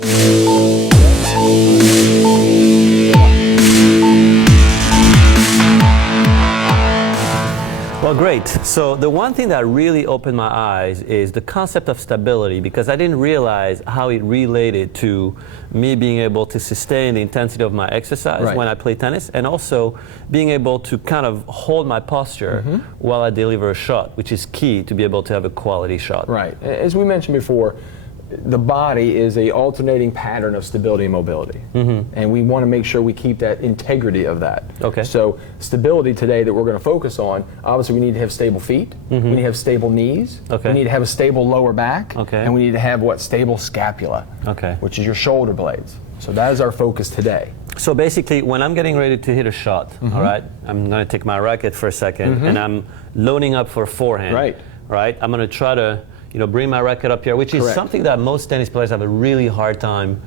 Well, great. So the one thing that really opened my eyes is the concept of stability, because I didn't realize how it related to me being able to sustain the intensity of my exercise when I play tennis, and also being able to kind of hold my posture while I deliver a shot, which is key to be able to have a quality shot. Right. As we mentioned before, the body is a alternating pattern of stability and mobility, and we want to make sure we keep that integrity of that. Okay. So stability today that we're going to focus on, obviously we need to have stable feet, we need to have stable knees, we need to have a stable lower back, and we need to have what? Stable scapula, which is your shoulder blades. So that is our focus today. So basically, when I'm getting ready to hit a shot, all right, I'm going to take my racket for a second, and I'm loading up for forehand. Right. I'm going to try to bring my racket up here, which is something that most tennis players have a really hard time,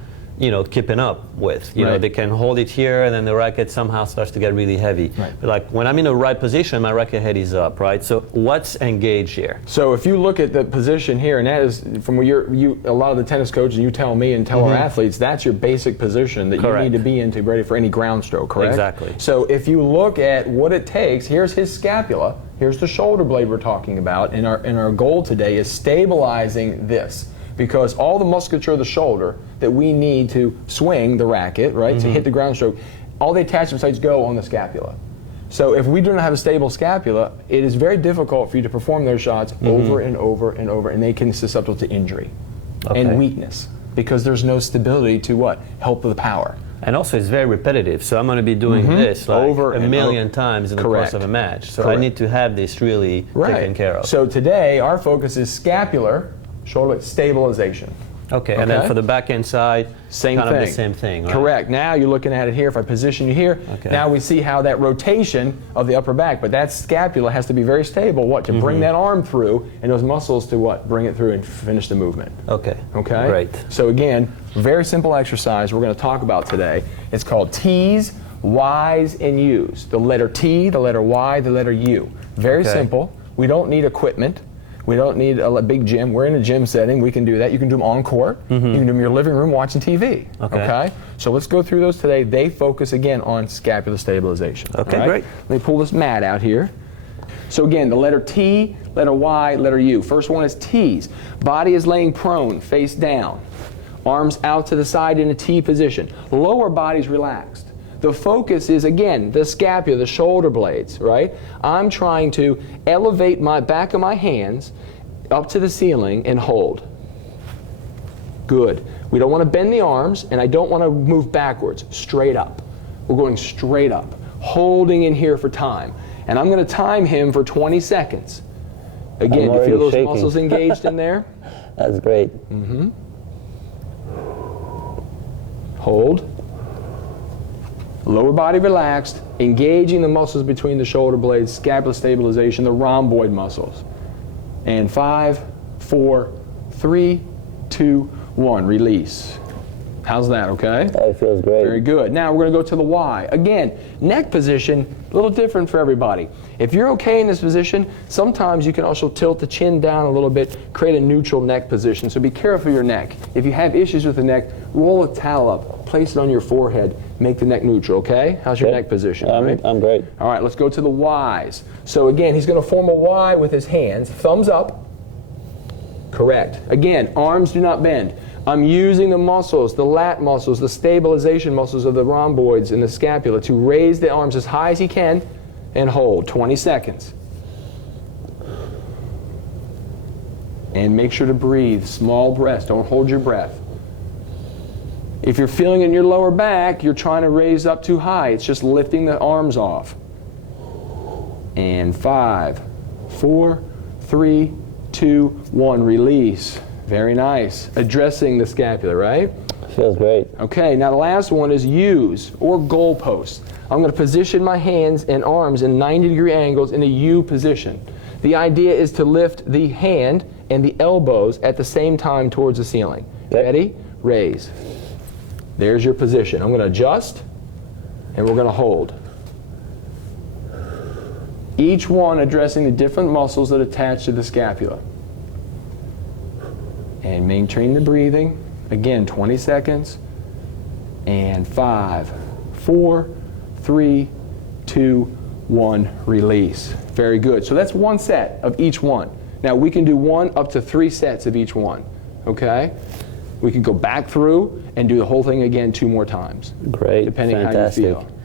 keeping up with. They can hold it here, and then the racket somehow starts to get really heavy. But like when I'm in the right position, my racket head is up, right? So what's engaged here? So if you look at the position here, and that is from where a lot of the tennis coaches, you tell me and tell our athletes, that's your basic position that you need to be in to be ready for any ground stroke, correct? Exactly. So if you look at what it takes, here's his scapula, here's the shoulder blade we're talking about, and our goal today is stabilizing this. Because all the musculature of the shoulder that we need to swing the racket, right, to hit the ground stroke, all the attachment sites go on the scapula. So if we do not have a stable scapula, it is very difficult for you to perform those shots over and over and over, and they can be susceptible to injury and weakness because there's no stability to what? Help the power. And also it's very repetitive, so I'm going to be doing this like over a million times in the course of a match. So I need to have this really taken care of. So today our focus is scapular shoulder stabilization. Okay, and then for the backhand side, kind of the same thing, right? Correct. Now you're looking at it here. If I position you here, now we see how that rotation of the upper back, but that scapula has to be very stable, to bring that arm through, and those muscles to bring it through and finish the movement. Okay? Great. So again, very simple exercise we're going to talk about today. It's called T's, Y's, and U's. The letter T, the letter Y, the letter U. Very simple. We don't need equipment. We don't need a big gym. We're in a gym setting. We can do that. You can do them on court. You can do them in your living room watching TV. Okay? So let's go through those today. They focus, again, on scapular stabilization. Okay, great. Let me pull this mat out here. So again, the letter T, letter Y, letter U. First one is T's. Body is laying prone, face down. Arms out to the side in a T position. Lower body's relaxed. The focus is, again, the scapula, the shoulder blades, right? I'm trying to elevate my back of my hands up to the ceiling and hold. Good. We don't want to bend the arms, and I don't want to move backwards. Straight up. We're going straight up, holding in here for time. And I'm going to time him for 20 seconds. Again, you feel those muscles engaged in there? That's great. Hold. Lower body relaxed, engaging the muscles between the shoulder blades, scapular stabilization, the rhomboid muscles. And 5, 4, 3, 2, 1, release. How's that, okay? That feels great. Very good. Now we're going to go to the Y. Again, neck position, a little different for everybody. If you're okay in this position, sometimes you can also tilt the chin down a little bit, create a neutral neck position. So be careful of your neck. If you have issues with the neck, roll a towel up, place it on your forehead, make the neck neutral, okay? How's your neck position? I'm great. All right, let's go to the Y's. So again, he's going to form a Y with his hands, thumbs up. Correct. Again, arms do not bend. I'm using the muscles, the lat muscles, the stabilization muscles of the rhomboids and the scapula to raise the arms as high as he can and hold 20 seconds. And make sure to breathe, small breaths, don't hold your breath. If you're feeling it in your lower back, you're trying to raise up too high. It's just lifting the arms off. And 5, 4, 3, 2, 1, release. Very nice. Addressing the scapula, right? Feels great. Okay, now the last one is U's, or goalposts. I'm going to position my hands and arms in 90-degree angles in a U position. The idea is to lift the hand and the elbows at the same time towards the ceiling. Ready? Raise. There's your position. I'm going to adjust, and we're going to hold. Each one addressing the different muscles that attach to the scapula. And maintain the breathing. Again, 20 seconds. And 5, 4, 3, 2, 1, release. Very good. So that's one set of each one. Now we can do 1 up to 3 sets of each one. Okay? We can go back through and do the whole thing again 2 more times. Great. Depending Fantastic. how you feel.